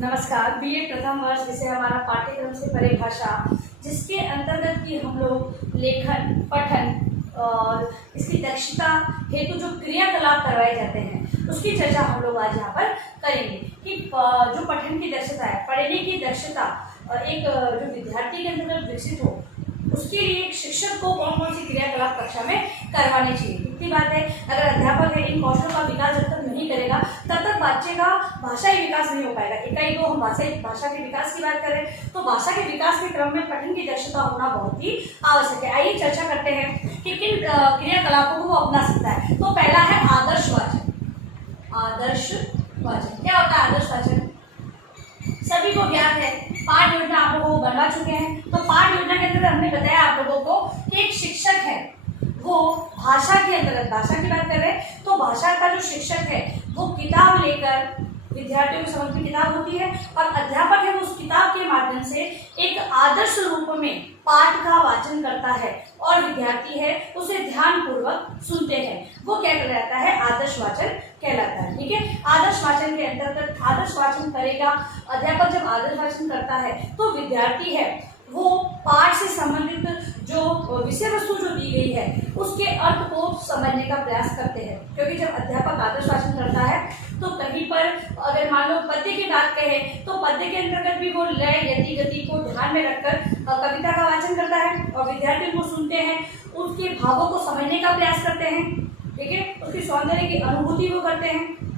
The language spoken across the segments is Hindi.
नमस्कार। बीए प्रथम वर्ष विषय हमारा पाठ्यक्रम से परिभाषा, जिसके अंतर्गत की हम लोग लेखन, पठन और इसकी दक्षता हेतु जो क्रियाकलाप करवाए जाते हैं उसकी चर्चा हम लोग आज यहाँ पर करेंगे कि जो पठन की दक्षता है, पढ़ने की दक्षता एक जो विद्यार्थी के अंदर विकसित हो, उसके लिए एक शिक्षक को कौन कौन सी क्रियाकलाप कक्षा में करवानी चाहिए। इतनी बात है, अगर अध्यापक है इन कौशलों का विकास जब तक नहीं करेगा तब तक बच्चे का भाषाई विकास नहीं हो पाएगा। इकाई को हम भाषा के विकास की बात करें तो भाषा के विकास के क्रम में पठन की दक्षता होना बहुत ही आवश्यक है। आइए चर्चा करते हैं कि किन क्रियाकलापों को वो अपना सकता है। तो पहला है आदर्श वाचन। आदर्श वाचन क्या होता है? आदर्श वाचन सभी को ज्ञात है, पाठ योजना आप लोगों को बनवा चुके हैं। तो पाठ योजना के अंदर हमने बताया आप लोगों को कि एक शिक्षक है वो भाषा के अंतर्गत, भाषा की बात कर रहे हैं तो भाषा का जो शिक्षक है वो किताब लेकर, विद्यार्थियों के समक्ष में किताब होती है और अध्यापक है वो उस किताब के माध्यम से एक आदर्श रूप में पाठ का वाचन करता है और विद्यार्थी है उसे ध्यान पूर्वक सुनते हैं। वो क्या कहलाता है? आदर्श वाचन कहलाता है। ठीक है, आदर्श वाचन के अंतर्गत आदर्श वाचन करेगा अध्यापक। जब आदर्श वाचन करता है तो विद्यार्थी है वो पाठ से संबंधित जो विषय वस्तु जो दी गई है उसके अर्थ को समझने का प्रयास करते हैं। क्योंकि जब अध्यापक आदर्श वाचन करता है तो कहीं पर अगर मान लो पद्य की बात करें तो पद्य के अंतर्गत भी वो लय, यति, गति को ध्यान में रखकर कविता का वाचन करता है और विद्यार्थी को सुनते हैं, उसके भावों को समझने का प्रयास करते हैं। ठीक है, उसकी सौंदर्य की अनुभूति वो करते हैं।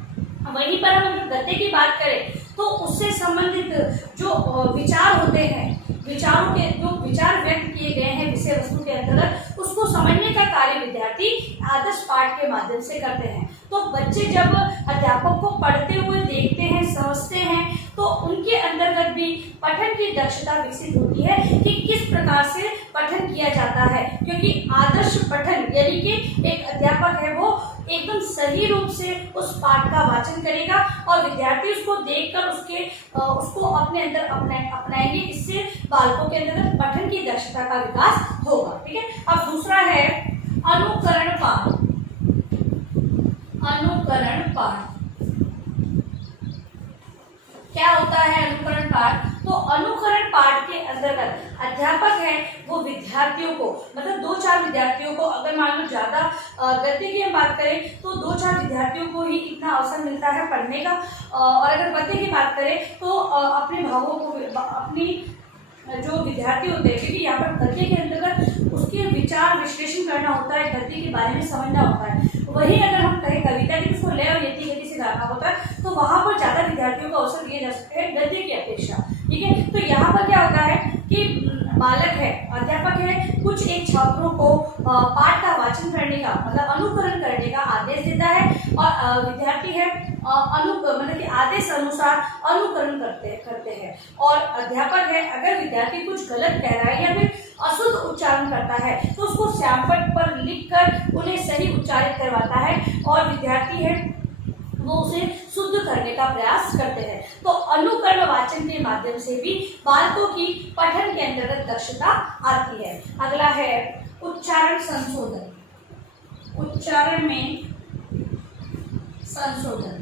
वहीं पर हम अगर गद्य की बात करें तो उससे संबंधित जो विचार होते हैं, विचारों के जो विचार व्यक्त किए गए हैं विषय वस्तु के अंतर्गत, उसको समझने का कार्य विद्यार्थी आदर्श पाठ के माध्यम से करते हैं। तो बच्चे जब अध्यापक को पढ़ते हुए देखते हैं, समझते हैं, तो उनके अंतर्गत भी पठन की दक्षता विकसित होती है कि किस प्रकार से पठन किया जाता है। क्योंकि आदर्श पठन यानी कि एक अध्यापक है वो एकदम सही रूप से उस पाठ का वाचन करेगा और विद्यार्थी उसको देखकर उसको अपने अंदर अपनाएंगे। इससे बालकों के अंदर पठन की दक्षता का विकास होगा। ठीक है, अब दूसरा है अनुकरण पाठ। अनुकरण पाठ क्या होता है? अनुकरण पाठ तो अनुकरण पाठ के अंतर्गत अध्यापक है वो विद्यार्थियों को, मतलब 2-4 विद्यार्थियों को, अगर मान लो ज्यादा गद्य की हम बात करें तो 2-4 विद्यार्थियों को ही इतना अवसर मिलता है पढ़ने का। और अगर पद्य की बात करें तो अपने भावों को, अपनी जो विद्यार्थी होते हैं, क्योंकि यहाँ पर गद्य के अंतर्गत उसके विचार विश्लेषण करना होता है, गद्य के बारे में समझना होता है। वही अगर हम कहें कविता की, उसको लय और यति गति से गाना होता है, तो वहां पर ज्यादा विद्यार्थियों को अवसर दिए जा सकते हैं गद्य की अपेक्षा। ठीक है, तो यहाँ पर क्या होता है कि बालक है, अध्यापक है, कुछ एक छात्रों को पाठ का वाचन करने का, मतलब अनुकरण करने का आदेश देता है और विद्यार्थी है मतलब कि आदेश अनुसार अनुकरण करते हैं। और अध्यापक है अगर विद्यार्थी कुछ गलत कह रहा है या फिर अशुद्ध उच्चारण करता है तो उसको श्यामपट्ट पर लिखकर उन्हें सही उच्चारित करवाता है और विद्यार्थी है वो उसे शुद्ध करने का प्रयास करते हैं। तो अनुकरण वाचन के माध्यम से भी बालकों की पठन के अंतर्गत दक्षता आती है। अगला है उच्चारण संशोधन। उच्चारण में संशोधन।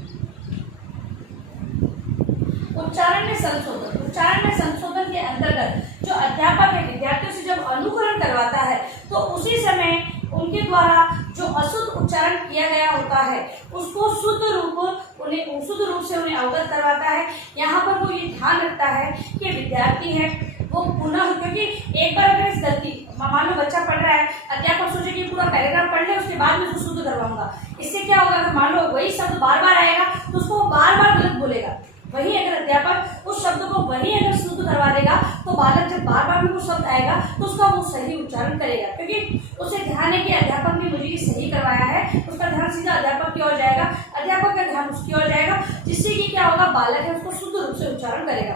उच्चारण में संशोधन। उच्चारण में संशोधन के अंतर्गत जो अध्यापक है विद्यार्थियों से जब अनुकरण करवाता है तो उसी समय उनके द्वारा जो अशुद्ध उच्चारण किया गया होता है उसको शुद्ध रूप से उन्हें अवगत करवाता है। यहाँ पर वो ये ध्यान रखता है कि विद्यार्थी है वो पुनः, क्योंकि एक बार अगर इस गलती, मान लो बच्चा पढ़ रहा है, अध्यापक सोचे कि पूरा पैराग्राफ पढ़ ले उसके बाद में उसको शुद्ध करवाऊंगा, इससे क्या होगा? अगर मान लो वही शब्द बार बार आएगा तो उसको बार बार गलत बोलेगा। वही अगर अध्यापक उस शब्द को वही अगर शुद्ध करवा देगा तो बालक जब बार बार भी वो शब्द आएगा तो उसका वो सही उच्चारण करेगा, क्योंकि उसे ध्यान है कि अध्यापक ने मुझे ये सही करवाया है। उसका ध्यान सीधा अध्यापक की ओर जाएगा, अध्यापक का ध्यान उसकी ओर जाएगा, जिससे कि क्या होगा? बालक है उसको शुद्ध रूप से उच्चारण करेगा।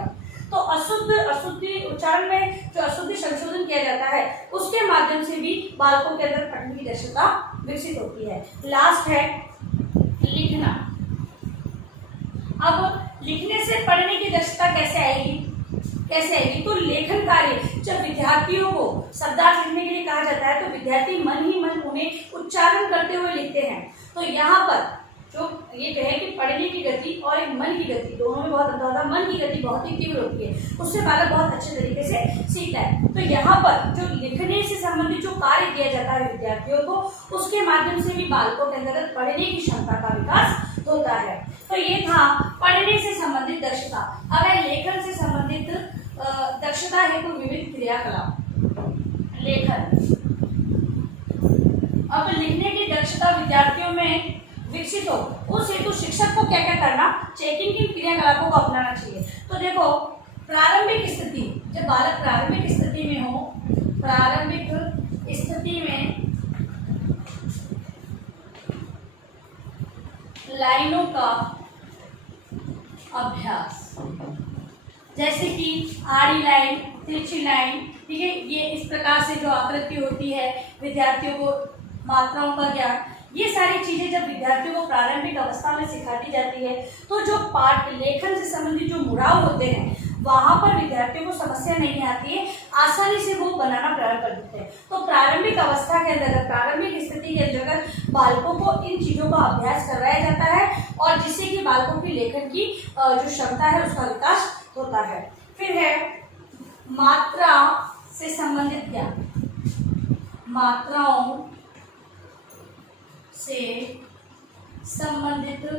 तो अशुद्धि उच्चारण में जो अशुद्धि संशोधन किया जाता है उसके माध्यम से भी बालकों के अंदर पठन की दक्षता विकसित होती है। लास्ट है लिखना। अब लिखने से पढ़ने की दक्षता कैसे आएगी? तो लेखन कार्य जब विद्यार्थियों को शब्दार्थ लिखने के लिए कहा जाता है तो विद्यार्थी मन ही मन उन्हें उच्चारण करते हुए लिखते हैं। तो यहाँ पर जो ये कहे कि पढ़ने की गति और एक मन मन की गति, दोनों में बहुत अंतर होता है। मन की गति बहुत ही तीव्र होती है, उससे बालक बहुत अच्छे तरीके से सीखता है। तो यहाँ पर जो लिखने से संबंधित जो कार्य किया जाता है विद्यार्थियों को, उसके माध्यम से भी बालकों के अंतर्गत पढ़ने की क्षमता का विकास होता है। तो ये था पढ़ने से संबंधित दक्षता। अब है लेखन से संबंधित दक्षता है कोई विविध क्रियाकलाप। लेखन, अब लिखने की दक्षता विद्यार्थियों में विकसित हो उस हेतु शिक्षक को क्या क्या करना चाहिए, किन किन क्रियाकलापों को अपनाना चाहिए। तो देखो, प्रारंभिक स्थिति, जब बालक प्रारंभिक स्थिति में हो, प्रारंभिक स्थिति में लाइनों का अभ्यास, जैसे कि आड़ी लाइन, तिरछी लाइन, ठीक है, ये इस प्रकार से जो आकृति होती है, विद्यार्थियों को मात्राओं का ज्ञान, ये सारी चीजें जब विद्यार्थियों को प्रारंभिक अवस्था में सिखाती जाती है, तो जो पाठ लेखन से संबंधित जो मुड़ाव होते हैं वहां पर विद्यार्थियों को समस्या नहीं आती है, आसानी से वो बनाना प्रारंभ कर देते हैं। तो प्रारंभिक अवस्था के अंतर्गत, प्रारंभिक स्थिति के अंतर्गत बालकों को इन चीजों का अभ्यास करवाया जाता है, और जिससे कि बालकों की लेखन की जो क्षमता है उसका विकास होता है। फिर है मात्रा से संबंधित ज्ञान, मात्राओं से संबंधित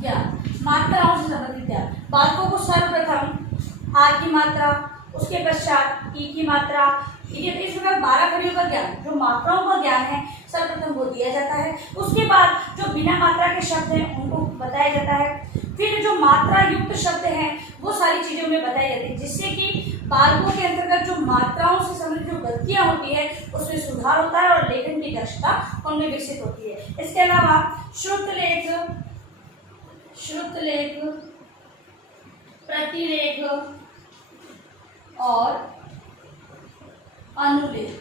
ज्ञान, मात्राओं से संबंधित ज्ञान। बालकों को सर्वप्रथम आ की मात्रा, उसके पश्चात ई की मात्रा, ठीक है, इस प्रकार 12 खड़ियों का ज्ञान, जो मात्राओं का ज्ञान है सर्वप्रथम वो दिया जाता है। उसके बाद जो बिना मात्रा के शब्द हैं उनको बताया जाता है। फिर जो मात्रा युक्त शब्द हैं वो सारी चीजें उन्हें बताई जाती है, जिससे कि बालकों के अंतर्गत जो मात्राओं से संबंधित जो गलतियां होती है उसमें सुधार होता है और लेखन की दक्षता उनमें विकसित होती है। इसके अलावा श्रुतलेख, प्रतिलेख और अनुलेख,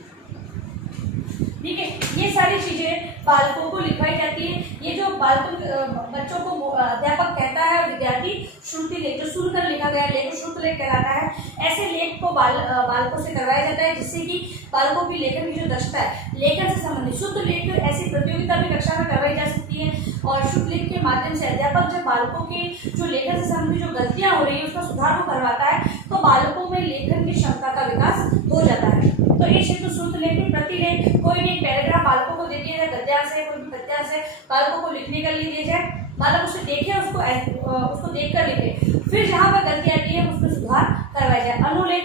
ठीक है, ये सारी चीजें बालकों को लिखवाई जाती है। ये जो बच्चों को अध्यापक कहता है, विद्यार्थी श्रुति लेख, जो सुनकर लिखा गया लेख श्रुत लेख कहलाता है। ऐसे लेख को बालकों से करवाया जाता है, जिससे कि बालकों की लेखन की जो दक्षता है, लेखन से संबंधित शुद्ध लेख, ऐसी प्रतियोगिता भी कक्षा में करवाई जा सकती है। और शुद्ध लेख के माध्यम से अध्यापक जब बालकों के जो लेखन से संबंधित जो गलतियां हो रही है उसका सुधार वो करवाता है, तो बालकों में लेखन की क्षमता का विकास हो जाता है। तो ये क्षेत्र शुद्ध लेख में प्रतिलेख, कोई भी पैराग्राफ बालकों को दे दिया जाए गद्यांश से, कोई भी पद्यांश से बालकों को लिखने के लिए दिया जाए, बालक उसे देखे, उसको देखकर लिखे, फिर जहाँ पर गलती आती है उसमें सुधार करवाया जाए। अनुलेख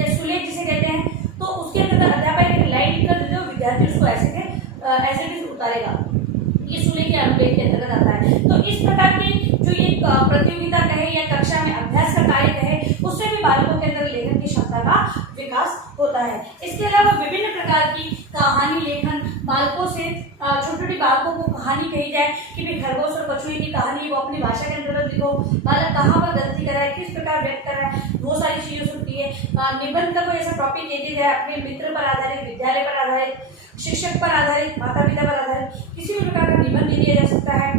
या सुलेख जिसे कहते हैं, तो उसके अंदर अध्यापक एक लाइन लिखकर देते हो, विद्यार्थी उसको ऐसे भी उतारेगा, ये सुलेख या अनुलेख के अंतर्गत आता है। तो इस प्रकार की जो ये प्रतियोगिता कहे या कक्षा में अभ्यास का कार्य कहे, उससे भी बालकों के अंदर लेखन की क्षमता का विकास होता है। इसके अलावा विभिन्न प्रकार की कहानी लेखन, बालकों से छोटे छोटे बालकों को कहानी कही जाए कि भाई खरगोश और कछुए की कहानी, वो अपनी भाषा के अंतर्गत लिखो, बालक कहाँ पर गलती कर रहा है, किस प्रकार व्यक्त कर रहा है, वो सारी चीजें होती है। निबंध का कोई ऐसा टॉपिक दे दिया जाए, अपने मित्र पर आधारित, विद्यालय पर आधारित, शिक्षक पर आधारित, माता पिता पर आधारित, किसी भी प्रकार का निबंध दे दिया जा सकता है।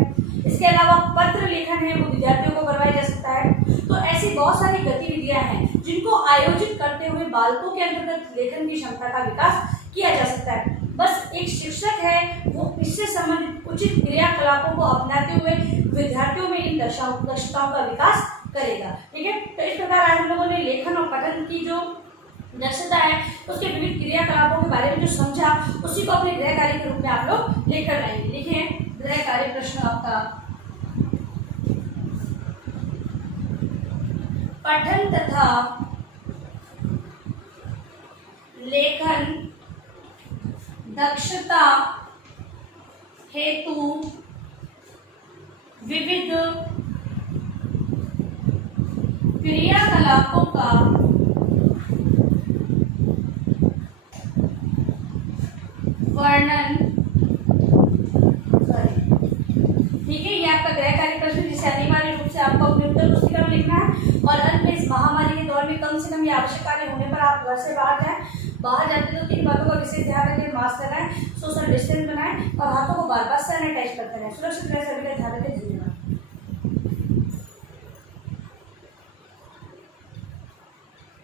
इसके अलावा पत्र लेखन है वो विद्यार्थियों को करवाया जा सकता है। तो ऐसी बहुत सारी गतिविधियां हैं जिनको आयोजित करते हुए बालकों के अंतर्गत लेखन की क्षमता का विकास किया जा सकता है। बस एक शिक्षक है वो इससे संबंधित उचित क्रियाकलापों को अपनाते हुए विद्यार्थियों में इन दक्षताओं का विकास करेगा, ठीक है। तो इस प्रकार आज हम लोगों ने लेखन और पठन की जो दक्षता है उसके विभिन्न क्रियाकलापों के बारे में जो समझा, उसी को अपने गृह कार्य के रूप में आप लोग लेकर आएंगे। लिखिए गृह कार्य प्रश्न आपका, पठन तथा लेखन दक्षता हेतु विविध क्रियाकलापों का वर्णन करें, ठीक है। ये आपका गृह कार्य प्रश्न, जिसे अनिवार्य रूप से आपको अपने उत्तर पुस्तिका में लिखना है। और अंत में इस महामारी के दौर में कम से कम ये आवश्यक कार्य होने पर आप घर से बाहर जाएं, बाहर जाते तो 3 बातों का विशेष ध्यान रखें, मास्क लगाएं, सोशल डिस्टेंस बनाएं और हाथों को बार बार सैनिटाइज करते रहें। सुरक्षित रहे, सभी का ध्यान रखें।